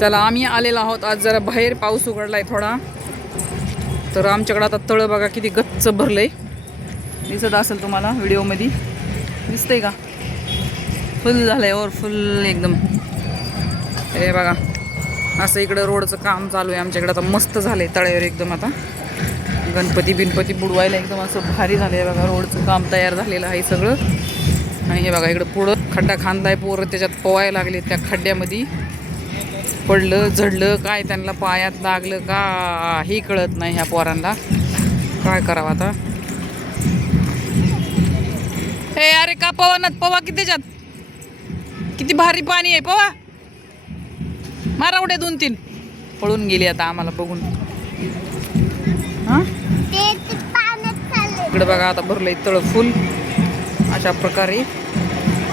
चला आम्ही आलेलो आहोत. आज जरा बाहेर पाऊस उघडलाय थोडा. तर आमच्याकडे आता तळं बघा किती गच्च भरलंय. दिसत असेल तुम्हाला व्हिडिओमध्ये. दिसतंय का? फुल झालंय और फुल एकदम. हे बघा असं इकडं रोडचं काम चालू आहे आमच्याकडे. आता मस्त झालंय तळ्यावर एकदम आता. गणपती बिनपती बुडवायला एकदम असं भारी झालंय बघा. रोडचं काम तयार झालेलं आहे सगळं. आणि हे बघा इकडं पुढं खड्डा खांदाय पोरं त्याच्यात पोवायला लागले त्या खड्ड्यामध्ये. पडलं झडलं काय त्यांना पायात लागलं का हे कळत नाही ह्या पोरांना. काय करावं आता? हे अरे का पवनात पवा किती त्याच्यात? किती भारी पाणी आहे पवा. मारा उड्या दोन तीन. पळून गेली आता आम्हाला बघून. हा? इकडं बघा आता भरलंय तळ फुल. अशा प्रकारे.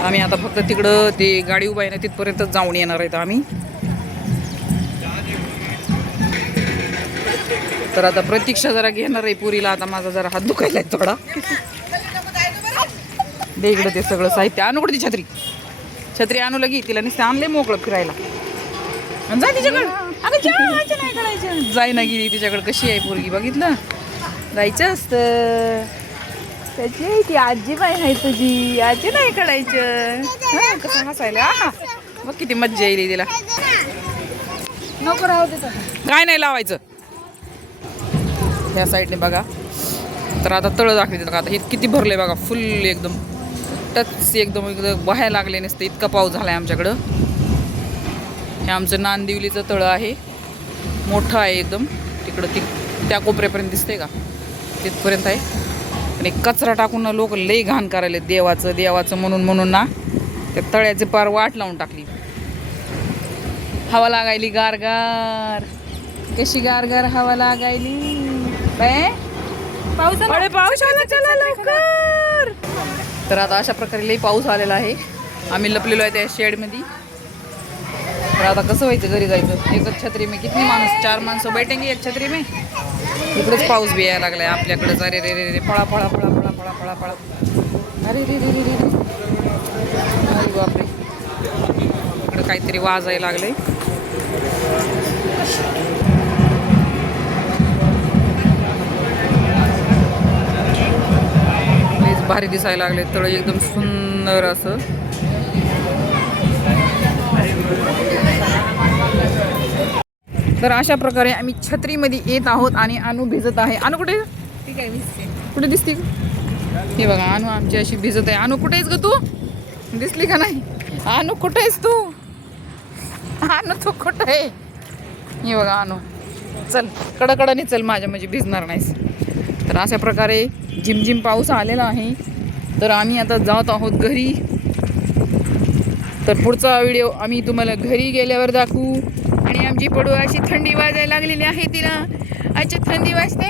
आम्ही आता फक्त तिकडं ते गाडी उभा आहे ना तिथपर्यंत जाऊन येणार आहेत आम्ही. तर आता प्रतीक्षा जरा घेणार आहे पुरीला. आता माझा जरा हात दुखायला आहे थोडा. दे इकडं ते सगळं साहित्य. आणू कुठे ती छत्री? छत्री आणू लगी. तिला नुसते आणले मोकळं फिरायला. जा तिच्याकडं. नाही. जाय ना गेली तिच्याकडे. कशी आहे पोरगी? बघितलं? जायचं असतं. त्याची ती. आजी बाई आहे तुझी. आजी नाही काढायचं हा, कसं हसायला? आहा. बघ किती मज्जा येईल तिला. नको राहू काय नाही लावायचं. ह्या साईडने बघा. तर आता तळं दाखवते बघा. आता हे किती भरले बघा. फुल एकदम टच एकदम एकदम वाहायला लागले नसते. इतका पाऊस झालाय आमच्याकडं. हे आमचं नांदिवलीचं तळं आहे. मोठं आहे एकदम. तिकडं ती त्या कोपऱ्यापर्यंत दिसतंय का? तिथपर्यंत आहे. आणि कचरा टाकून ना लोक लई घाण करायले देवाचं देवाचं म्हणून म्हणून ना. त्या तळ्याचे पार वाट लावून टाकली. हवा लागायली गारगार. कशी गारगार हवा लागायली. बाय? अरे पाऊस आला चला लवकर. तर आता अशा प्रकारे लई पाऊस आलेला आहे. आम्ही लपलेलो आहे त्या शेडमध्ये. तर आता कसं व्हायचं घरी जायचं? एकच छत्री में किती माणूस? चार माणसं बैठेंगे एक छत्री में. इकडेच पाऊस बी यायला लागलाय आपल्याकडेच. अरे रे रे रे पळा पळा पळा पळा पळा पळा पळा. अरे रे रे रे रे अरे बापरे. इकडं काहीतरी वाजायला लागलंय. भारी दिसायला लागले तळ एकदम सुंदर असं. तर अशा प्रकारे आम्ही छत्रीमध्ये येत आहोत आणि अनु भिजत आहे. अनु कुठे? ठीक आहे दिसते. कुठे दिसते? हे बघा अनु आमची अशी भिजत आहे. अनु कुठे आहेस ग तू? दिसली का नाही? अनु कुठे आहेस तू? अनु तू कुठे? आहे हे बघा अनु. चल कडकडाने चल माझ्या म्हणजे भिजणार नाहीस. तर अशा प्रकारे झिमझिम पाऊस आलेला आहे. तर आम्ही आता जात आहोत घरी. तर पुढचा व्हिडिओ आम्ही तुम्हाला घरी गेल्यावर दाखवू. आणि आमची पडू अशी थंडी वाजायला लागलेली आहे तिला. अच्छा थंडी वाजते.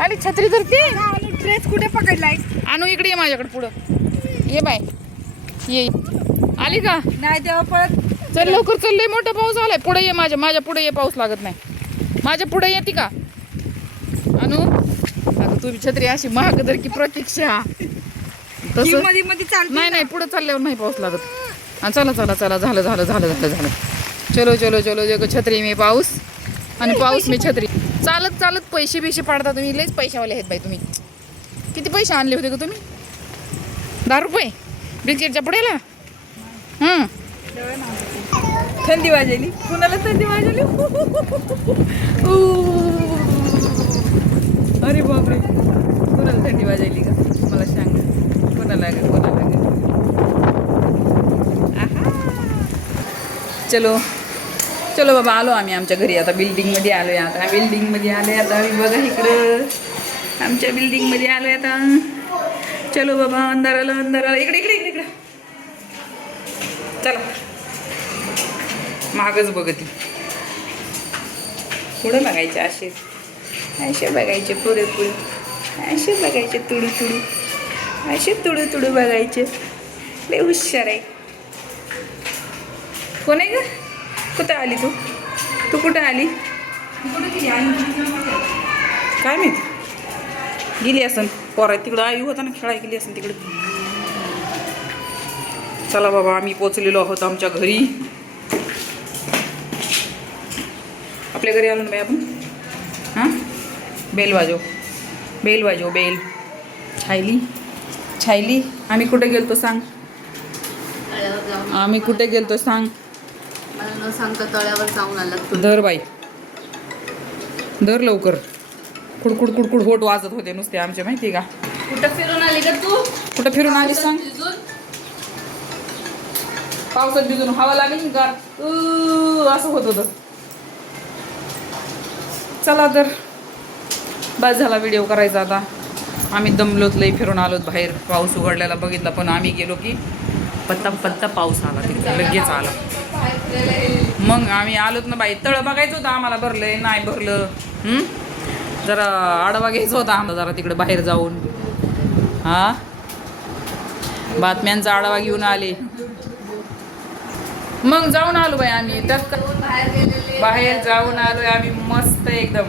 आणि छत्री धरते. ड्रेस कुठे पकडलाय आणू इकडे ये माझ्याकडे पुढं. ये बाय. ये. आली का? नाही तेव्हा पळत. चल लवकर चल लय मोठा पाऊस आलाय. पुढे ये माझ्या माझ्या पुढे ये पाऊस लागत नाही. माझ्या पुढे येते का? तुझी छत्री अशी महाग धर की प्रतीक्षा. तसं मध्ये मध्ये चालते नाही नाही पुढे चालल्यावर नाही पाऊस लागत. हा चला चला चला झालं झालं झालं झालं झालं. चलो चलो चलो जग छत्री मी पाऊस. आणि पाऊस मी छत्री. चालत चालत पैसे बिशे पाडता तुम्ही लयच पैशावाले आहेत बाई तुम्ही. किती पैसे आणले होते का तुम्ही? दहा रुपये? बिस्किटच्या पुढेला हं. थंडी वाजली. कुणाला थंडी वाजली? अरे बापरे. कोणाला थंडी वाजायली का? मला सांग. कोणाला का कोणाला का आहा. चलो. चलो बाबा आलो आम्ही आमच्या घरी. आता बिल्डिंगमध्ये आलो आहे आता बिल्डिंगमध्ये आले आता. आम्ही बघा इकडं. आमच्या बिल्डिंगमध्ये आलो आहे आता. चलो बाबा अंधार आलं अंधार आलं इकडे इकडे इकडे इकडे. चला. मागच बघती. पुढं बघायचे असेच. असे बघायचे पुरेपुरे असे बघायचे तुडू तुडू. असे तुडू तुडू बघायचे. लय हुशार आहे. कोण आहे का कुठं आली तू? तू कुठं आली? काय माहिती? गेली असन. पोरा तिकडं आई होता ना खेळाय गेली असन तिकडे. चला बाबा आम्ही पोचलेलो आहोत आमच्या घरी. आपल्या घरी आलो ना बाई आपण. हां? बेल वाजव. बेल वाजव बेल. छायली. छायली आम्ही कुठे गेलतो सांग. आम्ही कुठे गेलतो सांग. मला न सांगता तळ्यावर जाऊन तुम्ही धर बाई. धर लवकर. कुडकुड कुडकुड होट वाजत होते नुसते आमचे माहिती का? कुठं फिरून आली का तू? कुठं फिरून आली सांग? पावसात भिजून? हवा लागली गार. असं होत होतं. चला तर. बस झाला व्हिडिओ करायचा आता. आम्ही दमलोत लई फिरून आलोत बाहेर. पाऊस उघडलेला बघितला पण आम्ही गेलो की पत्ता पत्ता पाऊस आला तिथे लगेच आला. मग आम्ही आलोत ना बाई तळ बघायचं होतं आम्हाला भरलंय नाही भरलं. जरा आडवा घ्यायचा होता आम्हाला जरा तिकडे बाहेर जाऊन. हा? बातम्यांचा आढावा घेऊन आले. मग जाऊन आलो बाई आम्ही. त्यात बाहेर जाऊन आलोय आम्ही मस्त एकदम.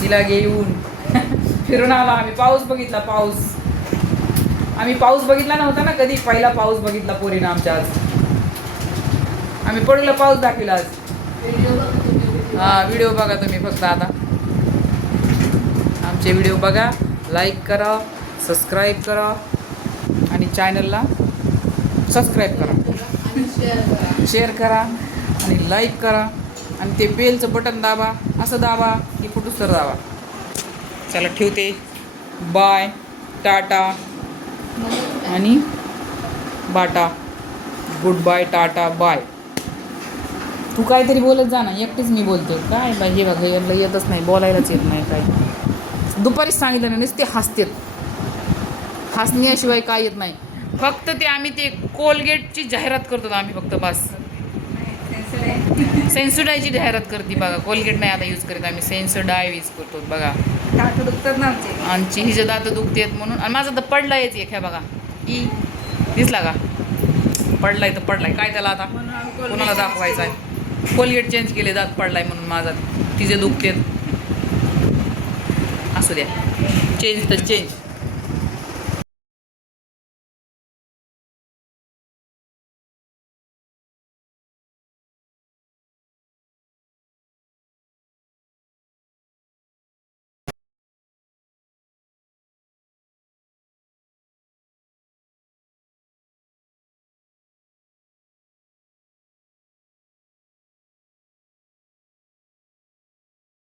तिला घेऊन. फिरून आलो आम्ही. पाऊस बघितला पाऊस. आम्ही पाऊस बघितला नव्हता ना कधी. पहिला पाऊस बघितला पोरीनं आमच्या आज. आम्ही पडूला पाऊस दाखविला आज. हा व्हिडिओ बघा तुम्ही फक्त आता. आमचे व्हिडिओ बघा. लाईक करा सबस्क्राईब करा. आणि चॅनलला सबस्क्राईब करा शेअर करा. शेअर करा. आणि लाईक करा. आणि ते बेलचं बटन दाबा. असं दाबा की दुसरा दावा. चला ठेवते. Bye tata. आणि Bata. Good bye Tata bye तू काहीतरी बोलत जा ना एकटीच मी बोलते. काय बाय हे बघा यांना येतच नाही बोलायलाच येत नाही काय दुपारीच सांगितलं ना नुसते हसतेत हसण्याशिवाय काय येत नाही. फक्त ते आम्ही ते कोलगेटची जाहिरात करतो आम्ही फक्त बस. सेन्सोडायची जाहिरात करते बघा. कोलगेट नाही आता यूज करत आम्ही. सेन्सोडाय यूज करतो बघा. टाकं दुखतात ना आमचे. आमची हिचे दात दुखतेत म्हणून. आणि माझा तर पडलायच एक ह्या बघा. ई. दिसला का? पडलाय तर पडलाय. काय त्याला आता? कोणाला दाखवायचा आहे कोलगेट चेंज केले दात पडलाय म्हणून माझा. तिचे दुखतेत. असू द्या. चेंज तर चेंज